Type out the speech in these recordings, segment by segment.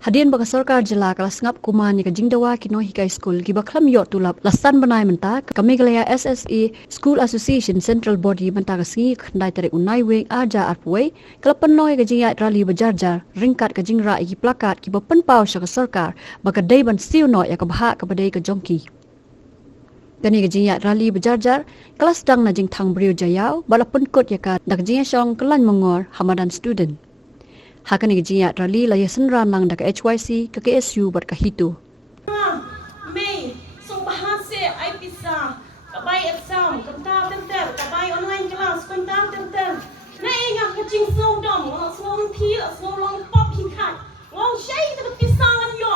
Hadian baka sarkar jela kelas ngap kuman ni kajing dawa kino hikai school giba klam yo tulap lasan banai menta kami galaya SSE School Association Central Body menta kasi khandai tarik unai weng aja arpoi kelapan noi kajing ya rally bajarjar ringkat kajing ra iki plakat giba penpau syaka sarkar baka dai ban siu noi ya kabha kabadai ka jongki kani kajing ya rally bajarjar kelas dang na jing thang brio jayau balapun kot ya ka dak jing song kelan mongor Hamadan student Hakan ni jiya rally la yasan ranang dak HYC ke KSU ber kahitu. Mei sung bahasa ai pisa kabai exam kenta tenter kabai online class kenta tenter na ingat kacing sung dom sung thi sung long pop hikat ngong shei te pisa ngan yo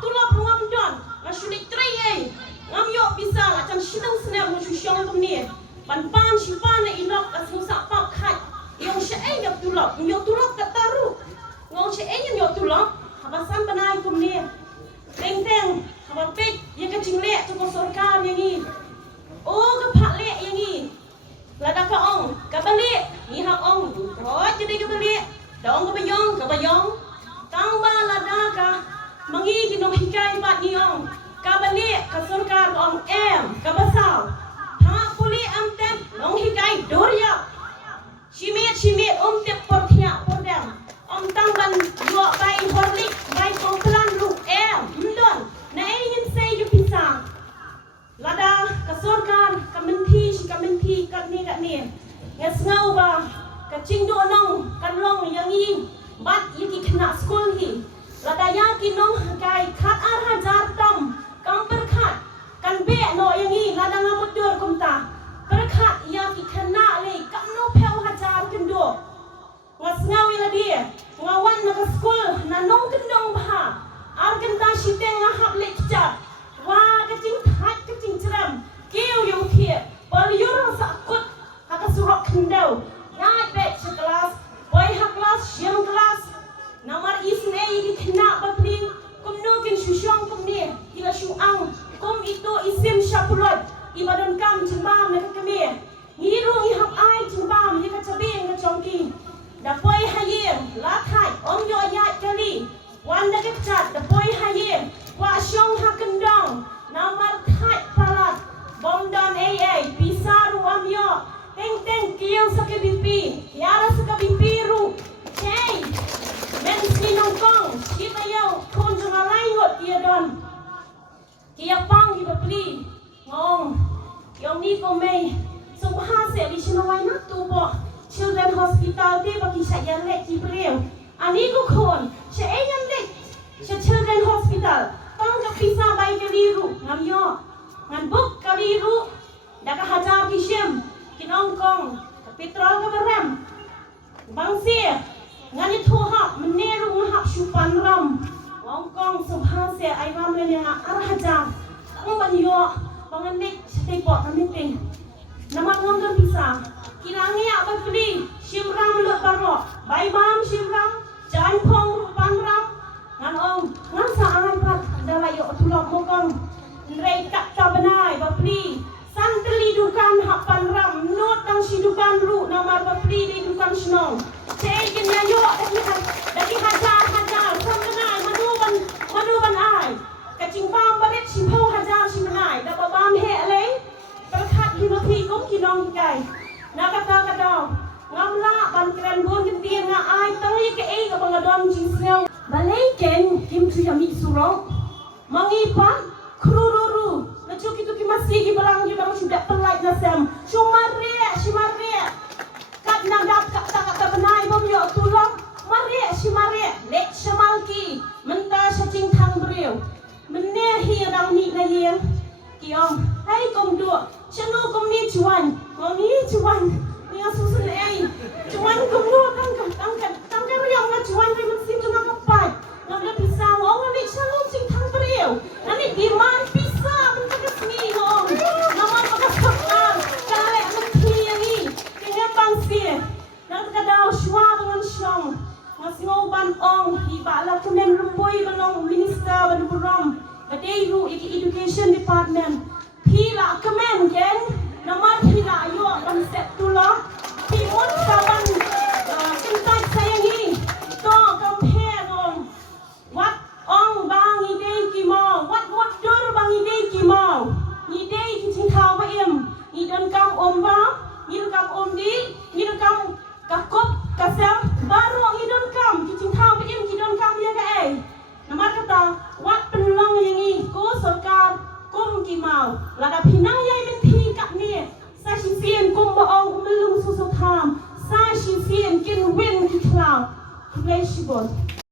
tulap ngam don na shulik trai ai ngam yo pisa la chan shidang snap mo shushong tum ni pan shipan na inok asung sak pap khat yung shei yo tulap kataru ngong shei yo tulap habasan banai tum ni teng habapit yang kacing lek tu sarkar yang ni oh kepak lek yang ni lada ka ong ka balik ni hak ong rot jadi ka balik dong ka bayong tang ba lada ka mangi kinong hikai pat ni ong ka balik ka sarkar ong ka basal ha puli am tem long hikai dorya shimit tep porthia pordam tang ban yo bai horlik bai komplan lu mdon na ingin say ju pisa lada ka sarkar ka menti kat ni nges ngau ba ka cingdo nong kan long yang ni bat yiki kena school hi lada yakin nong kai khat ar hajar tam kam perkhat kan be no yang ni lada ngamutur kumta perkhat yaki kena le kam no peu hajar kendo ngas ngau ila dia ngawan na ka school na nong kendong ba arkan ta shiteng ngahap lekcha wa kacing hat kacing ceram keu yung thie pal yurang sakut haka surok kendau ya bet kelas boy hak kelas siang kelas namar isne yi kena bapling kum no kin shushong kum ni ila shuang kum itu isim syapulot ibadan kam jembam na kami ngirung i hak ai jembam ni ka cabing ka chongki da boy hayem la thai om yo ya kali wan da kechat da boy hayem wa syong hakendong namar thai palat bom dan bisa ruam yo teng kiyang sa kabipi yara sa kabipi ru hey men sinong kong kita yo konjong alay ngot kia don kia pang hibapli ngong yong ni ko may subhase li sinaway na tubo Children Hospital te baki saya lek kibreu ani ko kon siya yan lek siya Children Hospital tang ka pisa bay kaliru ngam yo ngan buk kaliru daka hajar kisem kinong kong petrol ka barem bangsi ngani thoha meneru ngahap syupan ram Hongkong subhase ay ram le nga ar hajar ngam yo panganik stay pot kamiting nama ngom kan pisa kirangi apa beli simram lu baro bai bam simram jan phong pan ram ngan ong ngan sa ai pat dala yo tulok mokong rei kak tabanai ba beli santeli dukan hapan ram not tang si dukan ru namar ba beli di dukan snong sei kin ya yo daki hajar sambenai manuban ai kacing bam badet si phau hajar si menai da ba bam he le perkhat hinothi kum kinong kai nakata ngamla ban kran bon kentien nga ai tangi ke ei ka bangadom jingsel balai ken kim tu yami surong mangipa krururu na chuki tu kimasi ki balang ju bang sudah pelai na sam shumare kat na dap kata benai bom yo tulong mare lek shamalki menta saching thang breu menne hi rang ni na yen kiom hai kom du chanu kom ni chuan ni asusun cuan kumno tang riang na cuan ni men sim tuna kapai ngam le pisa ngong ni shalom sing thang breu nani diman pisa men ka sni ngong nama ka sakar kale men thi ni kenya bangsi na ka daw shwa bangan shong ngasngo ban ong hi bala kemen rumpoi banong minister ban buram badai ru education department pila kemen ken nama pila ayo ban set tula Timon kawan cinta sayangi to compare ngong wat Flashball.